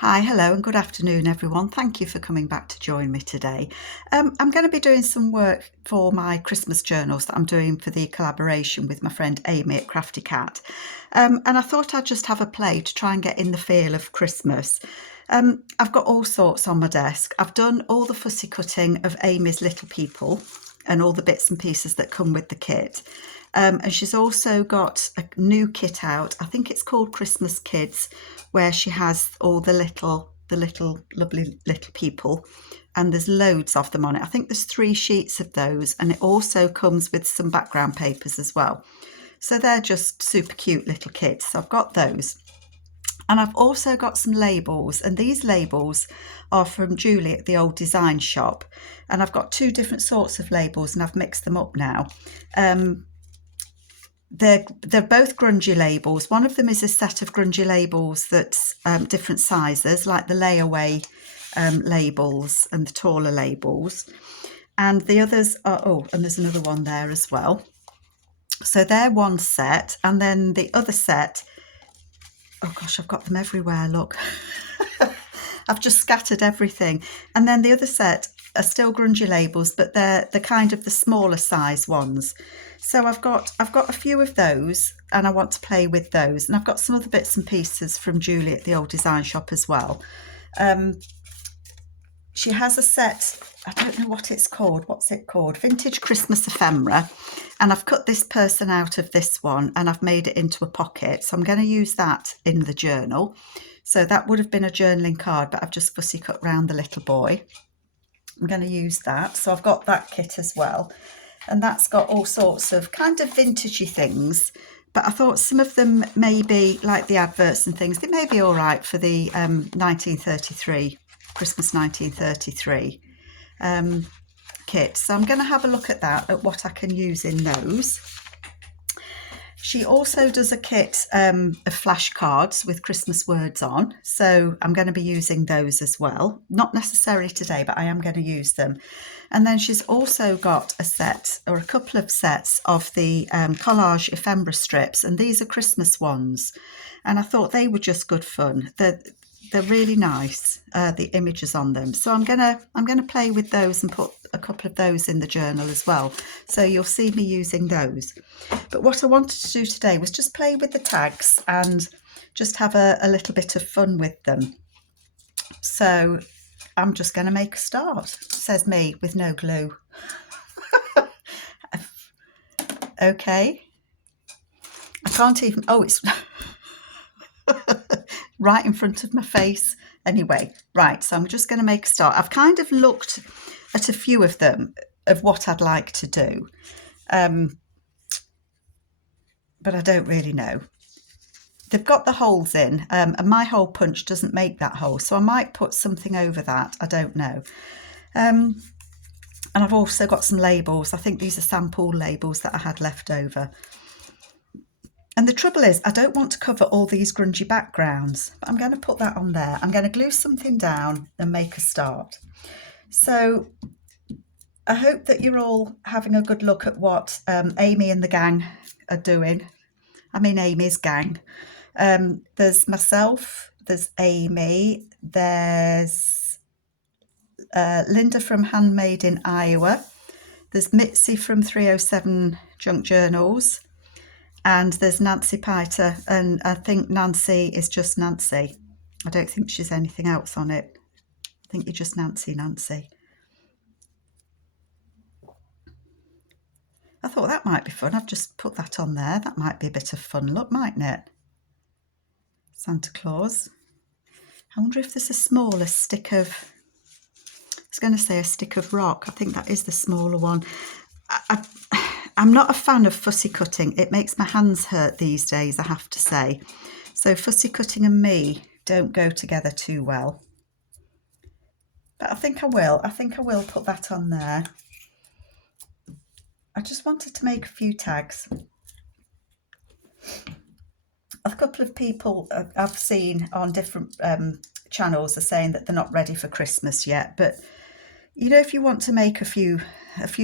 Hi, hello, and good afternoon, everyone. Thank you for coming back to join me today. I'm going to be doing some work for my Christmas journals that I'm doing for the collaboration with my friend Amy at Crafty Cat. And I thought I'd just have a play to try and get in the feel of Christmas. I've got all sorts on my desk. I've done all the fussy cutting of Amy's Little People and all the bits and pieces that come with the kit. And she's also got a new kit out. I think it's called Christmas Kids, where she has all the little lovely little people, and there's loads of them on it. I think there's 3 sheets of those, and it also comes with some background papers as well. So they're just super cute little kits. So I've got those. And I've also got some labels, and these labels are from Julie at the old design shop. And I've got 2 different sorts of labels, and I've mixed them up now. They're both grungy labels. One of them is a set of grungy labels that's different sizes, like the layaway labels and the taller labels. And the others are, and there's another one there as well. So they're one set. And then the other set, oh gosh, I've got them everywhere, look. I've just scattered everything. And then the other set are still grungy labels, but they're the kind of the smaller size ones. So I've got a few of those, and I want to play with those. And I've got some other bits and pieces from Julie at the old design shop as well. She has a set, I don't know what it's called. What's it called? Vintage Christmas Ephemera. And I've cut this person out of this one, and I've made it into a pocket. So I'm going to use that in the journal. So that would have been a journaling card, but I've just fussy cut round the little boy. I'm going to use that. So I've got that kit as well. And that's got all sorts of kind of vintagey things. But I thought some of them may be, like the adverts and things, they may be all right for the 1933, Christmas 1933 kit. So I'm going to have a look at that, at what I can use in those. She also does a kit of flashcards with Christmas words on. So I'm going to be using those as well. Not necessarily today, but I am going to use them. And then she's also got a set, or a couple of sets, of the collage ephemera strips. And these are Christmas ones. And I thought they were just good fun. They're really nice, the images on them. So I'm gonna play with those and put a couple of those in the journal as well. So you'll see me using those. But what I wanted to do today was just play with the tags and just have a little bit of fun with them. So I'm just going to make a start, says me with no glue. Okay. I can't even, it's right in front of my face. Anyway, right, so I'm just going to make a start. I've kind of looked at a few of them, of what I'd like to do, but I don't really know. They've got the holes in, and my hole punch doesn't make that hole, so I might put something over that. I don't know. And I've also got some labels. I think these are sample labels that I had left over. And the trouble is, I don't want to cover all these grungy backgrounds, but I'm going to put that on there. I'm going to glue something down and make a start. So I hope that you're all having a good look at what Amy and the gang are doing. I mean, Amy's gang. There's myself, there's Amy, there's Linda from Handmade in Iowa, there's Mitzi from 307 Junk Journals, and there's Nancy Piter, and I think Nancy is just Nancy. I don't think she's anything else on it. I think you're just Nancy. I thought that might be fun. I've just put that on there. That might be a bit of fun look, mightn't it? Santa Claus. I wonder if there's a smaller stick of, I was going to say a stick of rock. I think that is the smaller one. I'm not a fan of fussy cutting. It makes my hands hurt these days, I have to say. So fussy cutting and me don't go together too well. But I think I will. I think I will put that on there. I just wanted to make a few tags. A couple of people I've seen on different channels are saying that they're not ready for Christmas yet, but you know, if you want to make a few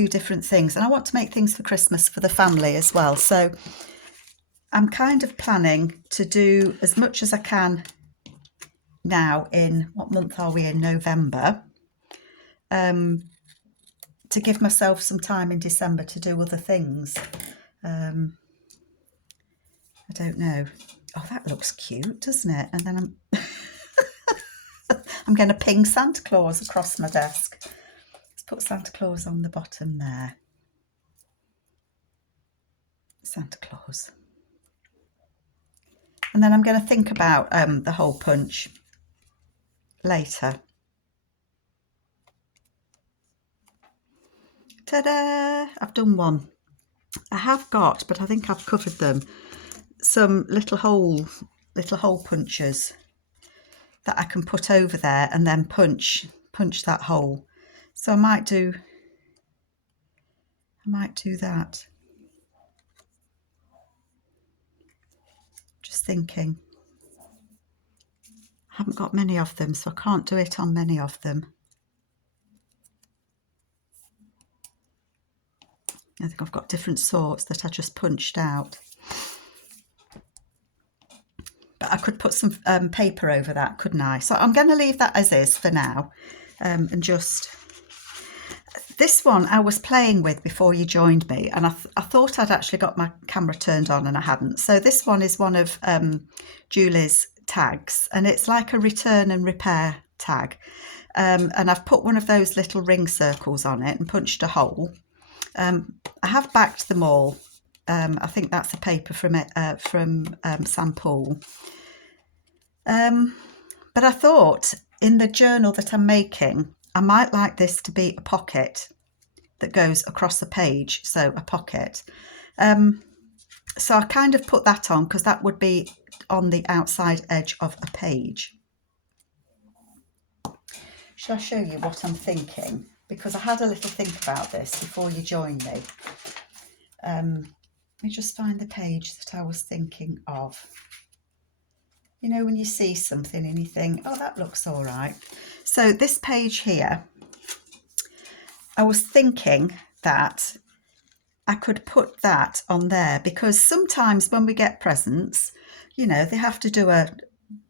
different things, and I want to make things for Christmas for the family as well, so I'm kind of planning to do as much as I can now in, what month are we in? November. To give myself some time in December to do other things. I don't know. Oh, that looks cute, doesn't it? And then I'm going to ping Santa Claus across my desk. Let's put Santa Claus on the bottom there. Santa Claus. And then I'm going to think about the hole punch later. Ta-da! I've done one. I have got, but I think I've covered them, some little hole punchers that I can put over there and then punch that hole. So I might do that. Just thinking. I haven't got many of them, so I can't do it on many of them. I think I've got different sorts that I just punched out. But I could put some paper over that, couldn't I? So I'm going to leave that as is for now. And just... This one I was playing with before you joined me, and I thought I'd actually got my camera turned on and I hadn't. So this one is one of Julie's tags, and it's like a return and repair tag. And I've put one of those little ring circles on it and punched a hole. I have backed them all. I think that's a paper from Sam Poole. But I thought in the journal that I'm making, I might like this to be a pocket that goes across a page, so a pocket. So I kind of put that on because that would be on the outside edge of a page. Shall I show you what I'm thinking? Because I had a little think about this before you joined me. Let me just find the page that I was thinking of. You know, when you see something and you think, oh, that looks all right. So this page here, I was thinking that I could put that on there because sometimes when we get presents, you know, they have to do a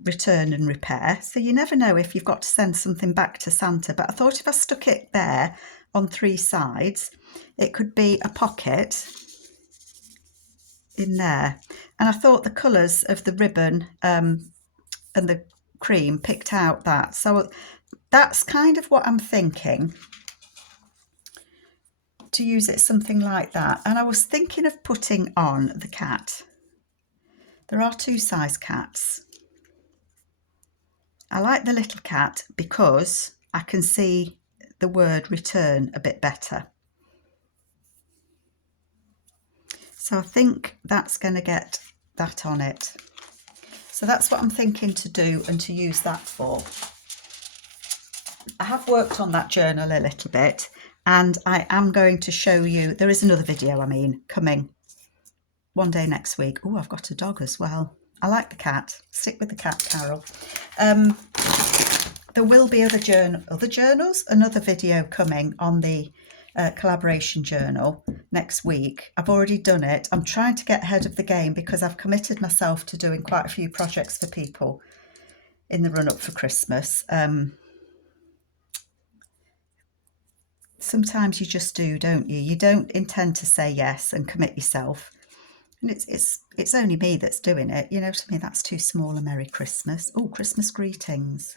return and repair. So you never know if you've got to send something back to Santa. But I thought if I stuck it there on 3 sides, it could be a pocket in there. And I thought the colours of the ribbon and the cream picked out that. So that's kind of what I'm thinking, to use it something like that. And I was thinking of putting on the cat. There are 2 size cats. I like the little cat because I can see the word return a bit better. So I think that's going to get that on it. So that's what I'm thinking to do and to use that for. I have worked on that journal a little bit, and I am going to show you, there is another video, coming one day next week. Oh, I've got a dog as well. I like the cat. Stick with the cat, Carol. There will be other journals, another video coming on the collaboration journal next week. I've already done it. I'm trying to get ahead of the game because I've committed myself to doing quite a few projects for people in the run up for Christmas. Sometimes you just do, don't you? You don't intend to say yes and commit yourself. And it's only me that's doing it. You know what I mean? That's too small a Merry Christmas. Oh, Christmas greetings.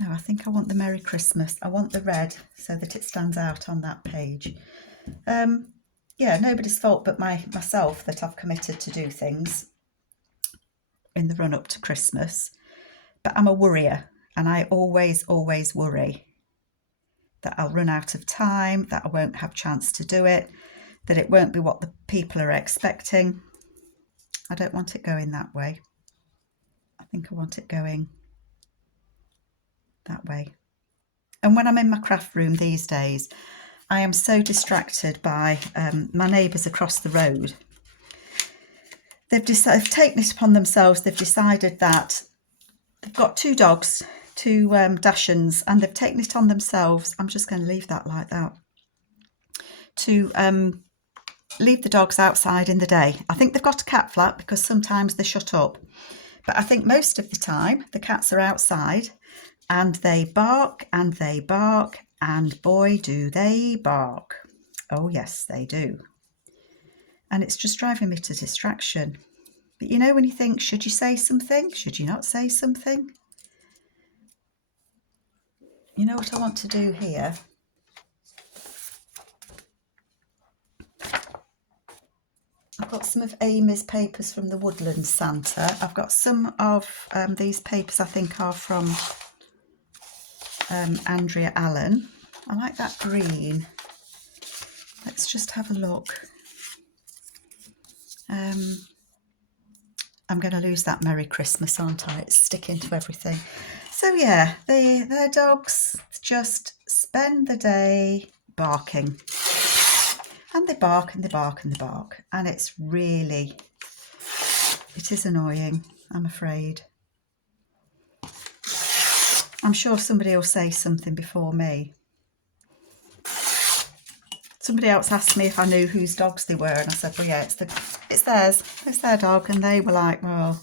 No, I think I want the Merry Christmas. I want the red so that it stands out on that page. Yeah, nobody's fault but myself that I've committed to do things in the run up to Christmas. But I'm a worrier, and I always worry that I'll run out of time, that I won't have chance to do it, that it won't be what the people are expecting. I don't want it going that way. I think I want it going that way. And when I'm in my craft room these days, I am so distracted by my neighbours across the road. They've taken it upon themselves. They've decided that they've got 2 dogs, 2 Dachshunds, and they've taken it on themselves. I'm just going to leave that like that. To leave the dogs outside in the day. I think they've got a cat flap because sometimes they shut up. But I think most of the time the cats are outside and they bark and they bark, and boy do they bark. Oh yes, they do. And it's just driving me to distraction. But you know, when you think, should you say something? Should you not say something? You know what I want to do here? I've got some of Amy's papers from the Woodland Santa. I've got some of these papers I think are from Andrea Allen. I like that green. Let's just have a look. I'm going to lose that Merry Christmas, aren't I? It's sticking to everything. So yeah, their dogs just spend the day barking. And they bark and they bark and they bark. And it is annoying, I'm afraid. I'm sure somebody will say something before me. Somebody else asked me if I knew whose dogs they were, and I said, well, yeah, it's theirs. It's their dog. And they were like, well,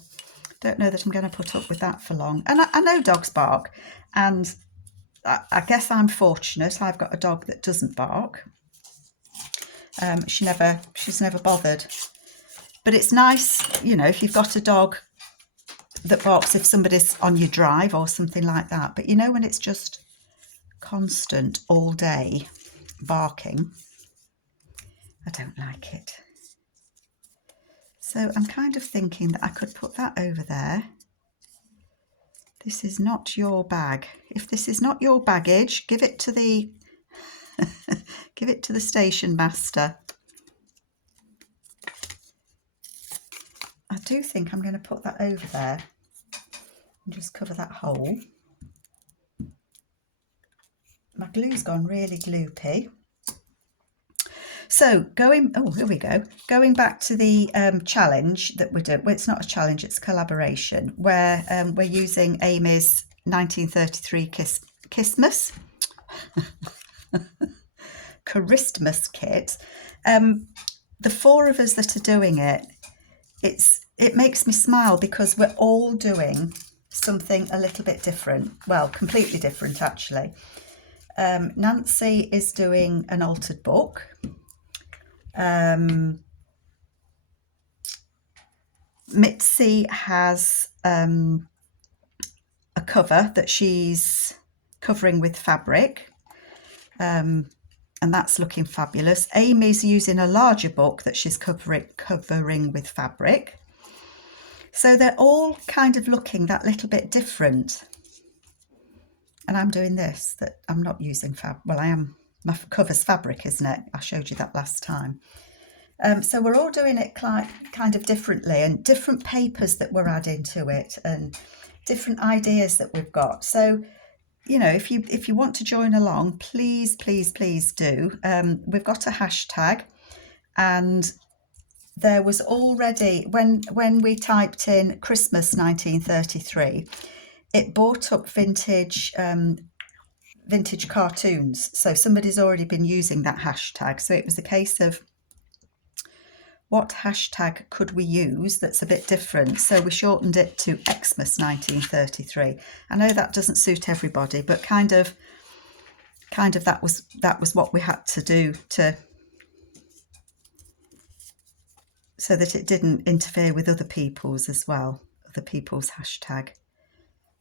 don't know that I'm going to put up with that for long. And I know dogs bark, and I guess I'm fortunate. I've got a dog that doesn't bark. She's never bothered. But it's nice, you know, if you've got a dog that barks if somebody's on your drive or something like that. But you know, when it's just constant all day barking, I don't like it. So I'm kind of thinking that I could put that over there. This is not your bag. If this is not your baggage, give it to the give it to the station master. I do think I'm going to put that over there and just cover that hole. My glue's gone really gloopy. So here we go. Going back to the challenge that we're doing. Well, it's not a challenge, it's a collaboration where we're using Amy's 1933 Christmas kit. The four of us that are doing it, it makes me smile because we're all doing something a little bit different. Well, completely different actually. Nancy is doing an altered book. Mitzi has a cover that she's covering with fabric, and that's looking fabulous. Amy's using a larger book that she's covering with fabric. So they're all kind of looking that little bit different. And I'm doing this, that I'm not using fabric. Well, I am. My cover's fabric, isn't it? I showed you that last time. So we're all doing it kind of differently, and different papers that we're adding to it, and different ideas that we've got. So, you know, if you want to join along, please, please, please do. We've got a hashtag, and there was already, when we typed in Christmas 1933, it brought up vintage cartoons. So somebody's already been using that hashtag. So it was a case of, what hashtag could we use that's a bit different? So we shortened it to Xmas 1933. I know that doesn't suit everybody, but kind of that was what we had to do so that it didn't interfere with other people's as well, other people's hashtag.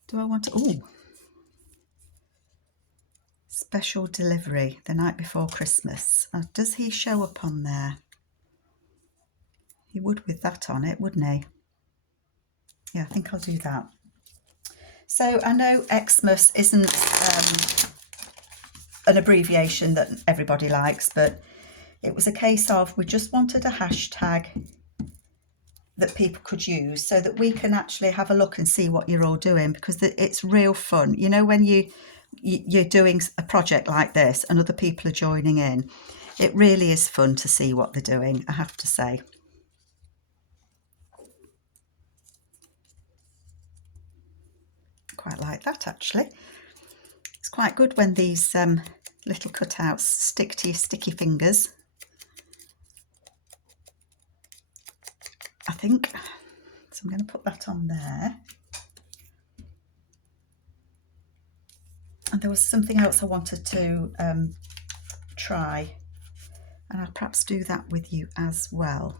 Do I want to? Oh, special delivery the night before Christmas. Does he show up on there? He would with that on it, wouldn't he? Yeah, I think I'll do that. So I know Xmas isn't an abbreviation that everybody likes, but it was a case of we just wanted a hashtag that people could use so that we can actually have a look and see what you're all doing, because it's real fun. You know, when you're doing a project like this and other people are joining in, it really is fun to see what they're doing, I have to say. Quite like that actually. It's quite good when these little cutouts stick to your sticky fingers. think. So I'm going to put that on there. And there was something else I wanted to try, and I'll perhaps do that with you as well.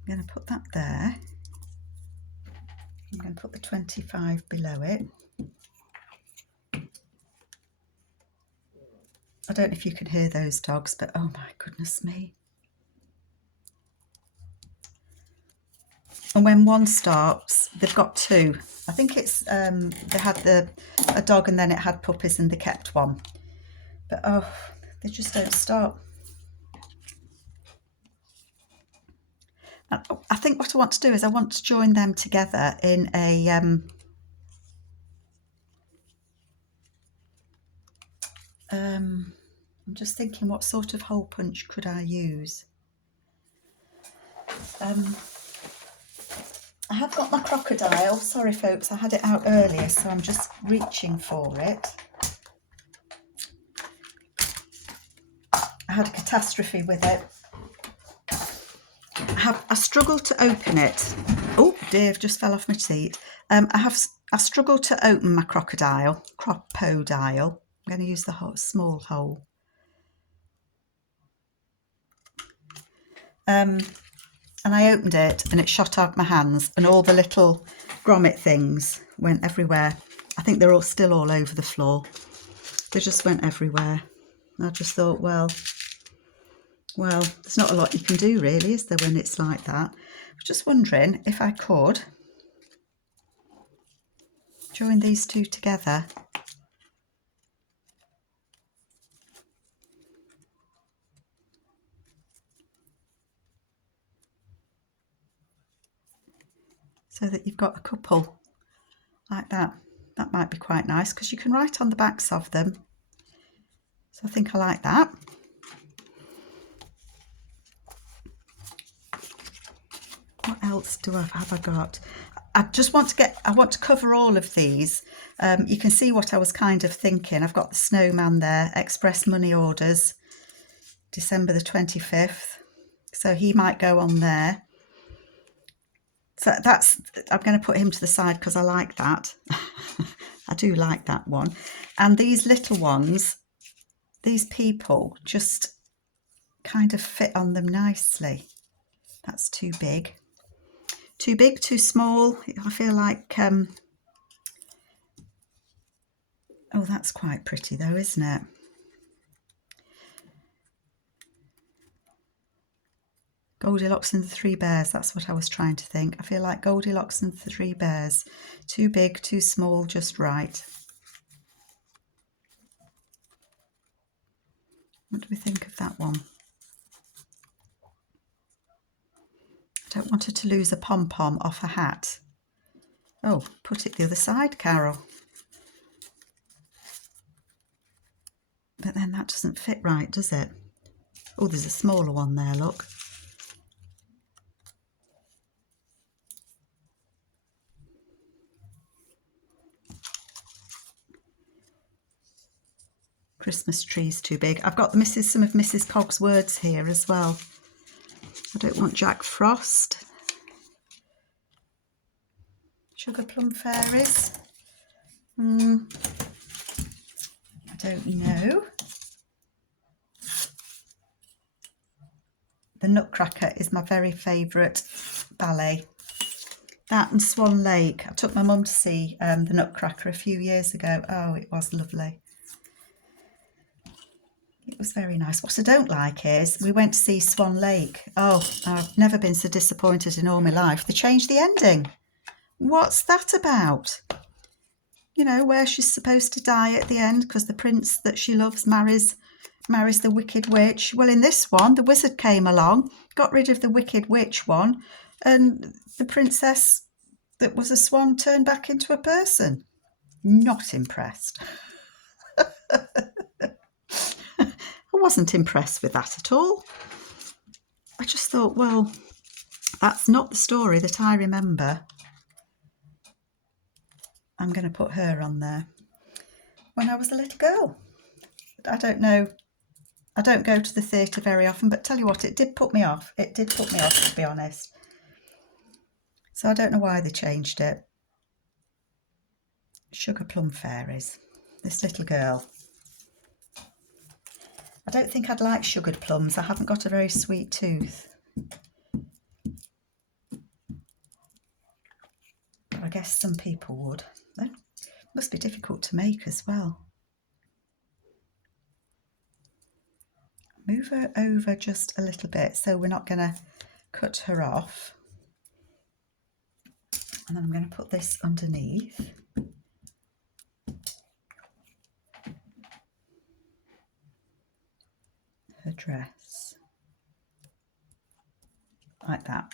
I'm going to put that there. I'm going to put the 25 below it. I don't know if you can hear those dogs, but oh my goodness me. And when one starts, they've got two. I think it's, they had a dog and then it had puppies and they kept one. But oh, they just don't stop. And I think what I want to do is I want to join them together in a, I'm just thinking what sort of hole punch could I use? I have got my crocodile. Sorry folks, I had it out earlier, so I'm just reaching for it. I had a catastrophe with it. I struggled to open it. Oh dear, I've just fell off my seat. I struggled to open my crocodile. I'm going to use the small hole. And I opened it and it shot out my hands and all the little grommet things went everywhere. I think they're all still all over the floor. They just went everywhere. And I just thought, well, there's not a lot you can do really, is there, when it's like that? I was just wondering if I could join these two together. So that you've got a couple like that. That might be quite nice because you can write on the backs of them. So I think I like that. What else have I got? I want to cover all of these. You can see what I was kind of thinking. I've got the snowman there, express money orders, December the 25th. So he might go on there. So I'm going to put him to the side because I like that. I do like that one. And these little ones, these people just kind of fit on them nicely. That's too big. Too big, too small. I feel like, oh, that's quite pretty though, isn't it? Goldilocks and the Three Bears, that's what I was trying to think. I feel like Goldilocks and the Three Bears. Too big, too small, just right. What do we think of that one? I don't want her to lose a pom-pom off her hat. Oh, put it the other side, Carol. But then that doesn't fit right, does it? Oh, there's a smaller one there, look. Christmas tree's too big. I've got some of Mrs. Cog's words here as well. I don't want Jack Frost. Sugar plum fairies. I don't know. The Nutcracker is my very favourite ballet. That and Swan Lake. I took my mum to see the Nutcracker a few years ago. Oh, it was lovely. It was very nice. What I don't like is we went to see Swan Lake. Oh, I've never been so disappointed in all my life. They changed the ending. What's that about? You know, where she's supposed to die at the end because the prince that she loves marries the wicked witch. Well, in this one, the wizard came along, got rid of the wicked witch one, and the princess that was a swan turned back into a person. Not impressed. I wasn't impressed with that at all. I just thought, well, that's not the story that I remember. I'm going to put her on there. When I was a little girl. I don't know I don't go to the theatre very often, but tell you what, it did put me off. It did put me off, to be honest. So I don't know why they changed it. Sugar Plum Fairies. This little girl. I don't think I'd like sugared plums. I haven't got a very sweet tooth. But I guess some people would. It must be difficult to make as well. Move her over just a little bit, so we're not going to cut her off. And then I'm going to put this underneath. Her dress. Like that.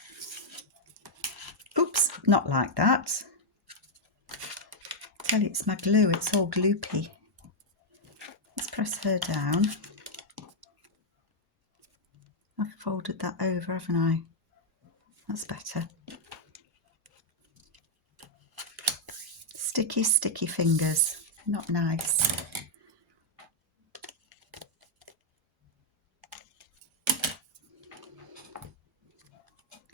Oops, not like that. I tell you, it's my glue, it's all gloopy. Let's press her down. I've folded that over, haven't I? That's better. Sticky, sticky fingers. Not nice.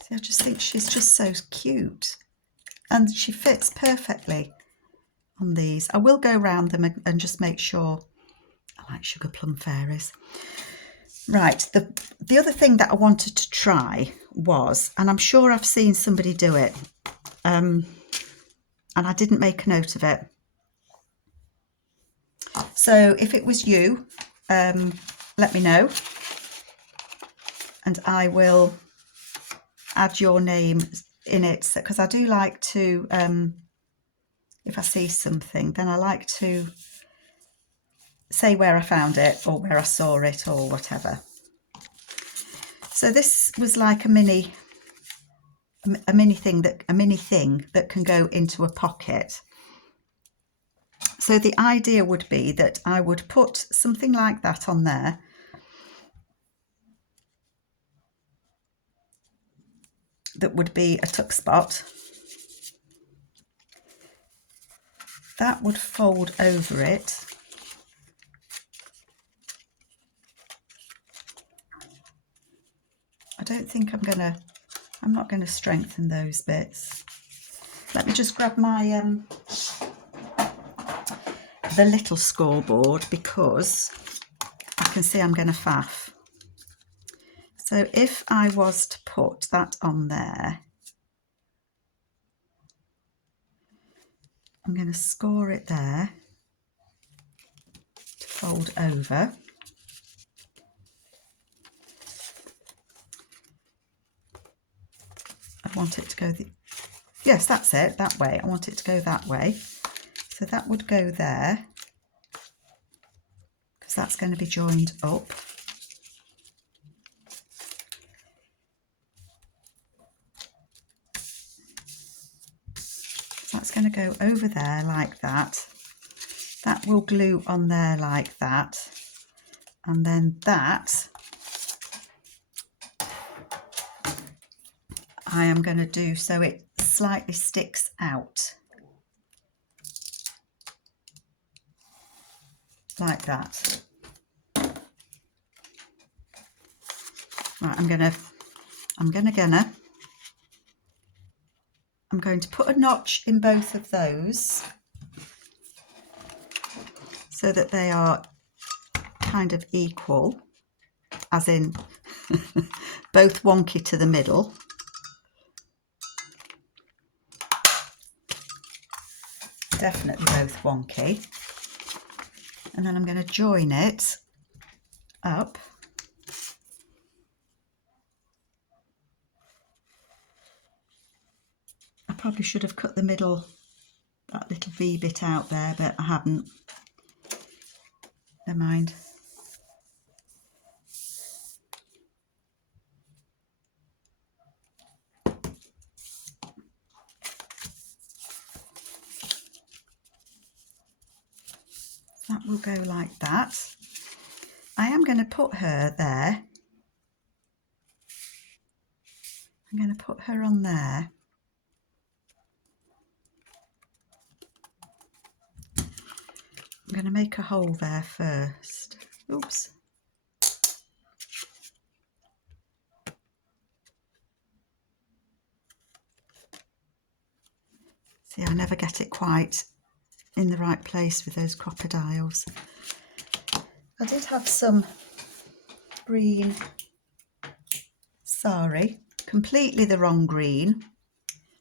See, I just think she's just so cute. And she fits perfectly on these. I will go around them and just make sure. I like Sugar Plum Fairies. Right, the other thing that I wanted to try was, and I'm sure I've seen somebody do it, and I didn't make a note of it. So if it was you, let me know, and I will add your name in it, because I do like to, if I see something, then I like to say where I found it or where I saw it or whatever. So this was like a mini thing that can go into a pocket. So the idea would be that I would put something like that on there. That would be a tuck spot. That would fold over it. I don't think I'm not gonna strengthen those bits. Let me just grab my the little scoreboard, because I can see I'm gonna faff. So if I was to put that on there, I'm going to score it there to fold over. I want it to go yes, that's it, that way. I want it to go that way. So that would go there, because that's going to be joined up. That's going to go over there like that. That will glue on there like that. And then that I am going to do so it slightly sticks out. Like that. Right, I'm going to put a notch in both of those so that they are kind of equal, as in both wonky to the middle. Definitely both wonky. And then I'm going to join it up. I probably should have cut the middle, that little V bit out there, but I haven't. Never mind. That will go like that. I am going to put her there. I'm going to put her on there. I'm going to make a hole there first. Oops. See, I never get it quite in the right place with those crocodiles. I did have some green sari, completely the wrong green.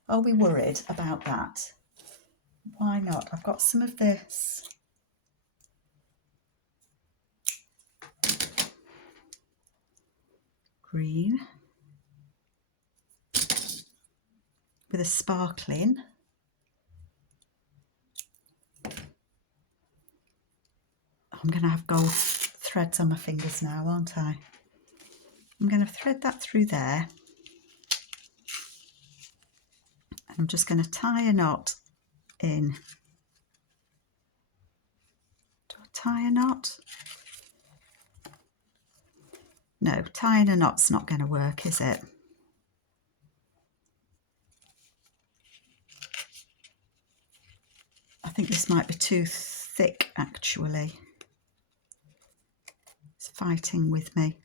Are we worried about that? Why not? I've got some of this. Green with a sparkling. I'm going to have gold threads on my fingers now, aren't I? I'm going to thread that through there. And I'm just going to tie a knot in. Do I tie a knot? No, tying a knot's not going to work, is it? I think this might be too thick, actually. It's fighting with me.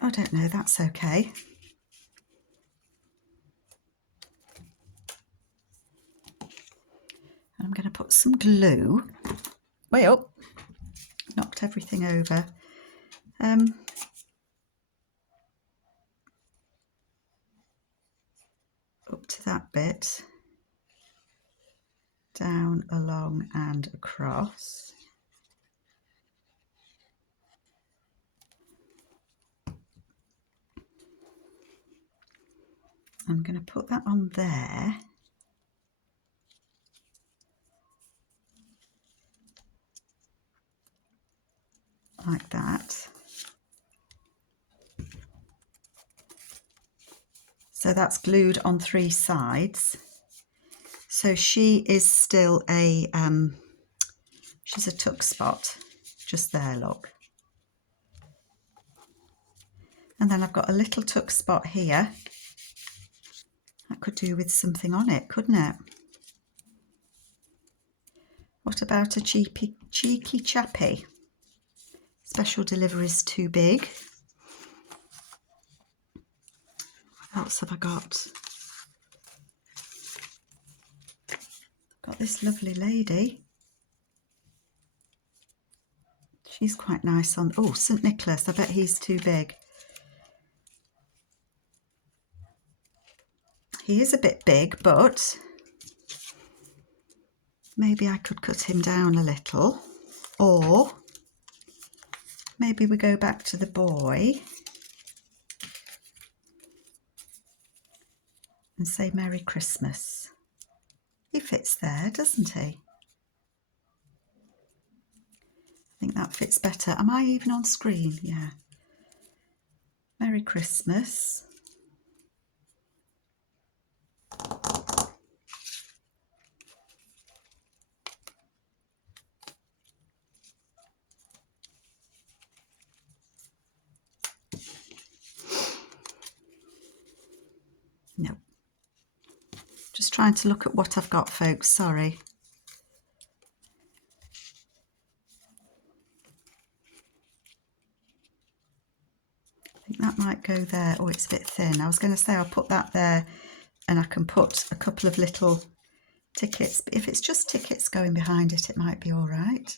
I don't know, that's okay. I'm going to put some glue. Way up. Knocked everything over. Up to that bit. Down, along and across. I'm going to put that on there. Like that. So that's glued on 3 sides. So she is still a, she's a tuck spot, just there, look. And then I've got a little tuck spot here. That could do with something on it, couldn't it? What about a cheeky chappy? Special delivery's too big. What else have I got? Got this lovely lady. She's quite nice on, oh, St. Nicholas, I bet he's too big. He is a bit big, but maybe I could cut him down a little. Or maybe we go back to the boy and say Merry Christmas. He fits there, doesn't he? I think that fits better. Am I even on screen? Yeah. Merry Christmas. No. Just trying to look at what I've got, folks. Sorry. I think that might go there. Oh, it's a bit thin. I was going to say I'll put that there and I can put a couple of little tickets. But if it's just tickets going behind it, it might be all right.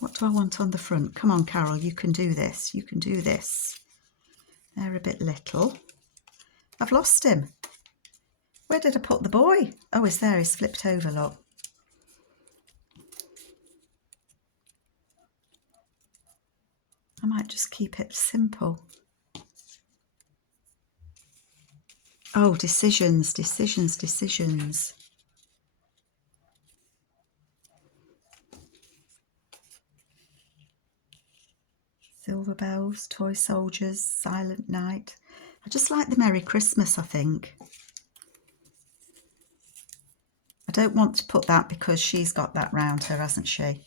What do I want on the front? Come on, Carol, you can do this. You can do this. They're a bit little. I've lost him. Where did I put the boy? Oh, he's there. He's flipped over, look. I might just keep it simple. Oh, decisions, decisions, decisions. Silver bells, toy soldiers, silent night. I just like the Merry Christmas, I think. I don't want to put that because she's got that round her, hasn't she?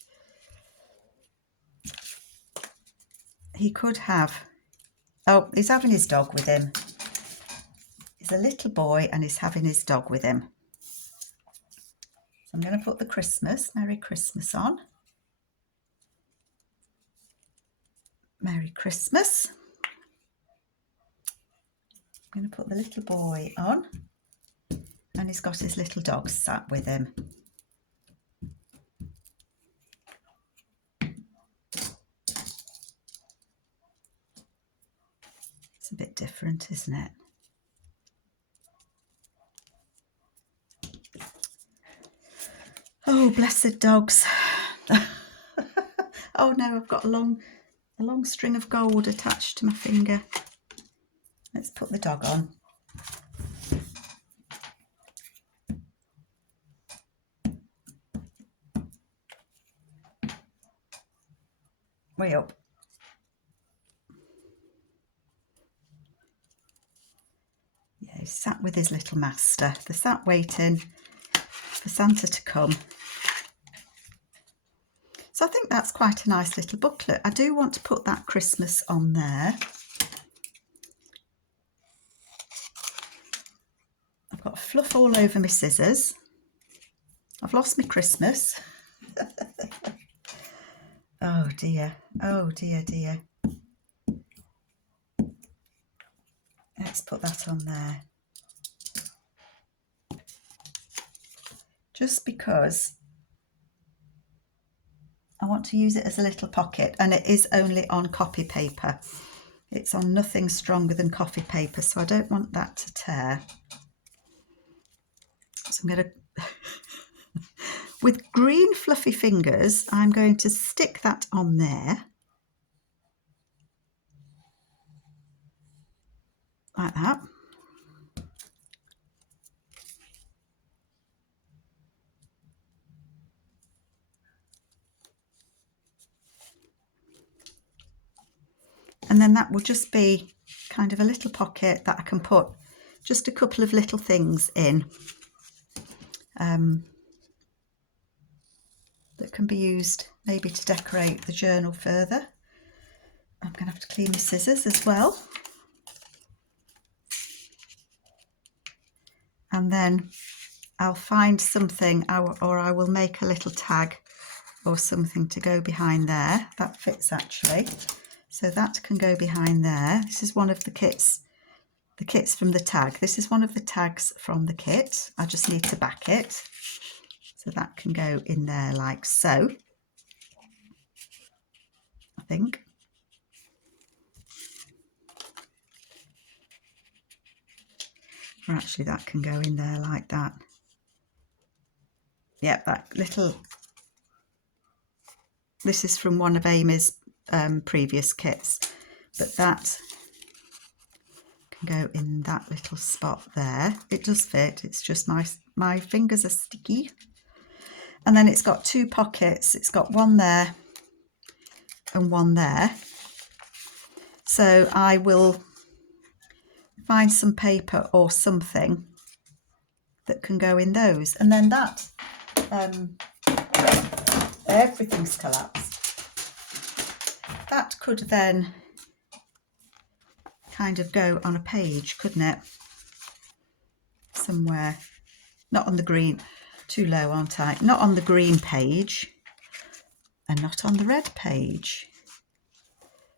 He could have... Oh, he's having his dog with him. He's a little boy and he's having his dog with him. So I'm going to put the Christmas, Merry Christmas on. Merry Christmas. I'm going to put the little boy on, and he's got his little dog sat with him. It's a bit different, isn't it? Oh, blessed dogs. Oh no, I've got a long string of gold attached to my finger. Let's put the dog on. Way up. Yeah, he's sat with his little master. They're sat waiting for Santa to come. So I think that's quite a nice little booklet. I do want to put that Christmas on there. I've got fluff all over my scissors. I've lost my Christmas. Oh dear, oh dear, dear. Let's put that on there. Just because I want to use it as a little pocket, and it is only on copy paper. It's on nothing stronger than coffee paper, so I don't want that to tear. So I'm going to, with green fluffy fingers, I'm going to stick that on there. Like that. And then that will just be kind of a little pocket that I can put just a couple of little things in that can be used maybe to decorate the journal further. I'm going to have to clean my scissors as well. And then I'll find something, or I will make a little tag or something to go behind there. That fits actually. So that can go behind there. This is one of the kits from the tag. This is one of the tags from the kit. I just need to back it. So that can go in there like so, I think. Or actually that can go in there like that. Yep, that little, this is from one of Amy's previous kits, but that can go in that little spot there. It does fit, it's just my fingers are sticky. And then it's got two pockets, it's got one there and one there. So I will find some paper or something that can go in those, and then that everything's collapsed. That could then kind of go on a page, couldn't it? Somewhere, not on the green, too low, aren't I? Not on the green page and not on the red page,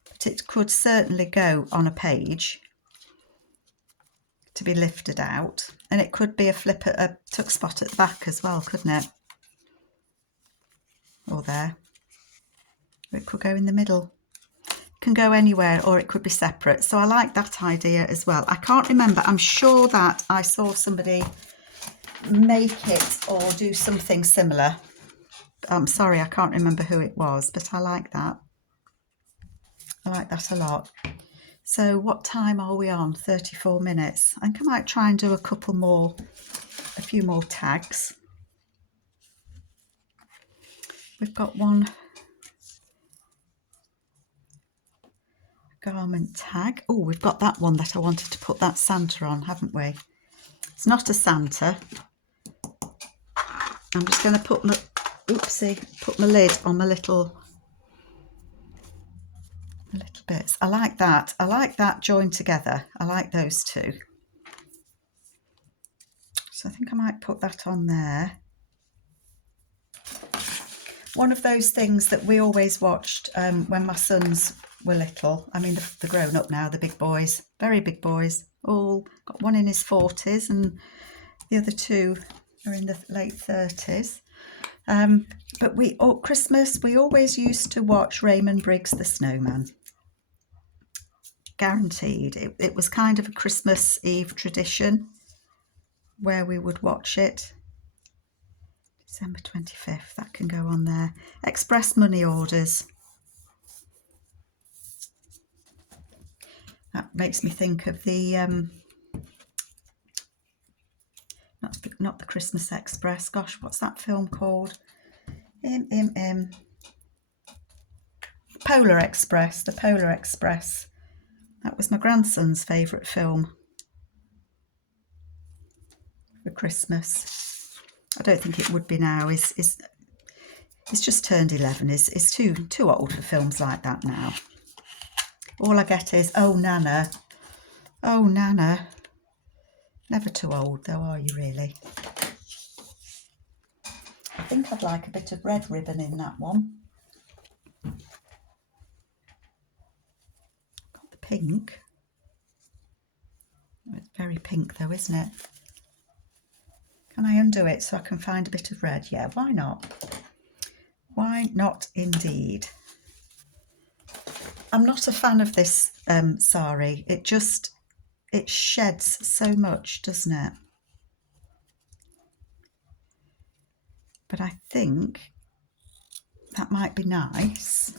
but it could certainly go on a page to be lifted out, and it could be a tuck spot at the back as well, couldn't it? Or there. Or it could go in the middle. It can go anywhere, or it could be separate. So I like that idea as well. I can't remember. I'm sure that I saw somebody make it or do something similar. I'm sorry, I can't remember who it was, but I like that. I like that a lot. So what time are we on? 34 minutes. I think I might try and do a few more tags. We've got one garment tag. Oh, we've got that one that I wanted to put that Santa on, haven't we? It's not a Santa. I'm just going to put my lid on my little bits. I like that. I like that joined together. I like those two. So I think I might put that on there. One of those things that we always watched when my sons were little. I mean, they're grown up now, the big boys, very big boys. All got one in his 40s and the other two are in the late 30s. But Christmas, we always used to watch Raymond Briggs the Snowman. Guaranteed. It was kind of a Christmas Eve tradition where we would watch it. December 25th, that can go on there. Express money orders. That makes me think of the not the Christmas Express. Gosh, what's that film called? Polar Express. The Polar Express. That was my grandson's favourite film for Christmas. I don't think it would be now. He's just turned 11. He's too old for films like that now. All I get is, oh, Nana. Oh, Nana. Never too old, though, are you really? I think I'd like a bit of red ribbon in that one. Got the pink. Oh, it's very pink, though, isn't it? Can I undo it so I can find a bit of red? Yeah, why not? Why not, indeed? I'm not a fan of this sari. It sheds so much, doesn't it? But I think that might be nice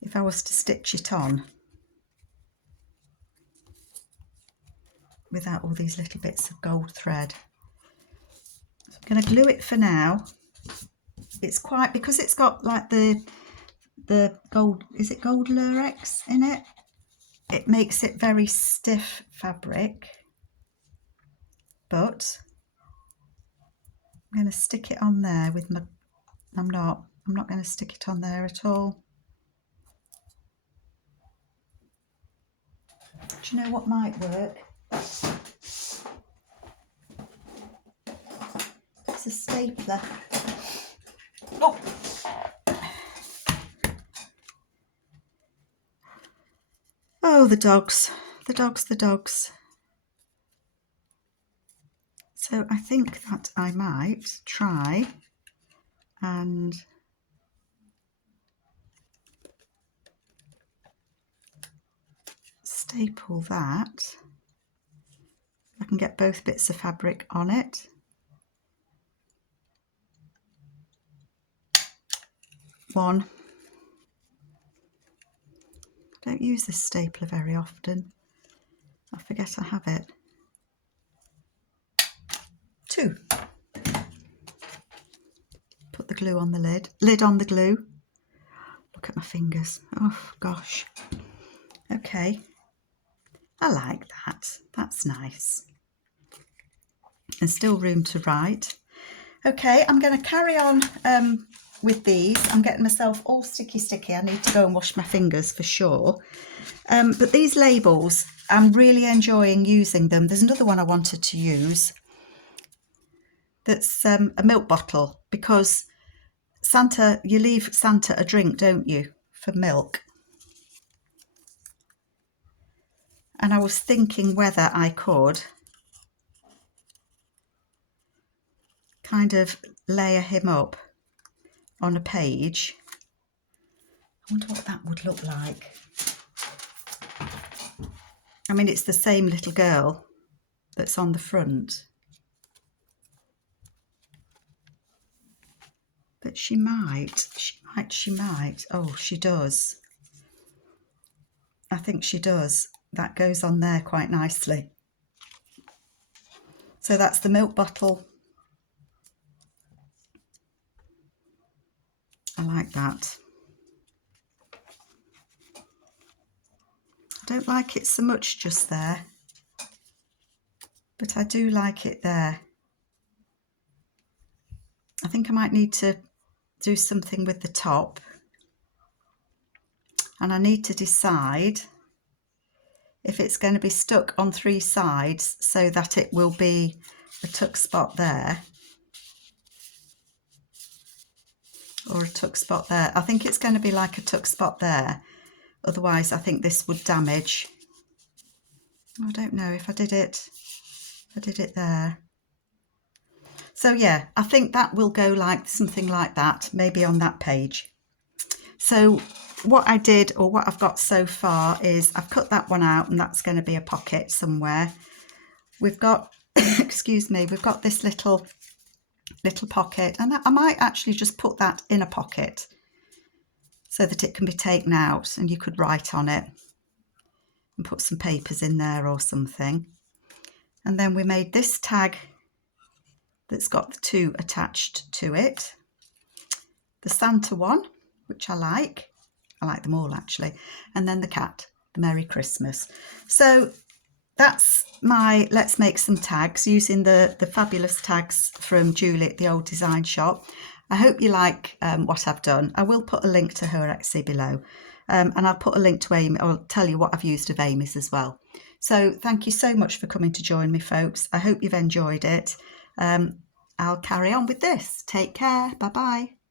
if I was to stitch it on without all these little bits of gold thread. So I'm going to glue it for now. It's quite, because it's got like the gold, is it gold lurex in it? It makes it very stiff fabric. But I'm going to stick it on there with my, I'm not going to stick it on there at all. Do you know what might work? It's a stapler. Oh! Oh, the dogs. The dogs. So I think that I might try and staple that. I can get both bits of fabric on it. One. I don't use this stapler very often. I forget I have it. Two. Put the glue on the lid. Lid on the glue. Look at my fingers. Oh gosh. Okay. I like that. That's nice. And still room to write. Okay, I'm going to carry on with these. I'm getting myself all sticky. I need to go and wash my fingers for sure. But these labels, I'm really enjoying using them. There's another one I wanted to use. That's a milk bottle, because Santa, you leave Santa a drink, don't you, for milk? And I was thinking whether I could kind of layer him up on a page. I wonder what that would look like. I mean, it's the same little girl that's on the front. But she might. Oh, she does. I think she does. That goes on there quite nicely. So that's the milk bottle. I like that. I don't like it so much just there, but I do like it there. I think I might need to do something with the top, and I need to decide if it's going to be stuck on 3 sides so that it will be a tuck spot there, or a tuck spot there. I think it's going to be like a tuck spot there. Otherwise, I think this would damage. I don't know if I did it there. So yeah, I think that will go like something like that, maybe on that page. So what I did, or what I've got so far, is I've cut that one out, and that's going to be a pocket somewhere. We've got, excuse me, we've got this little pocket, and I might actually just put that in a pocket so that it can be taken out and you could write on it and put some papers in there or something. And then we made this tag that's got the two attached to it. The Santa one, which I like them all actually, and then the cat, the Merry Christmas. So that's my Let's Make Some Tags using the fabulous tags from Julie at the Old Design Shop. I hope you like what I've done. I will put a link to her Etsy below, and I'll put a link to Amy. I'll tell you what I've used of Amy's as well. So thank you so much for coming to join me, folks. I hope you've enjoyed it. I'll carry on with this. Take care. Bye bye.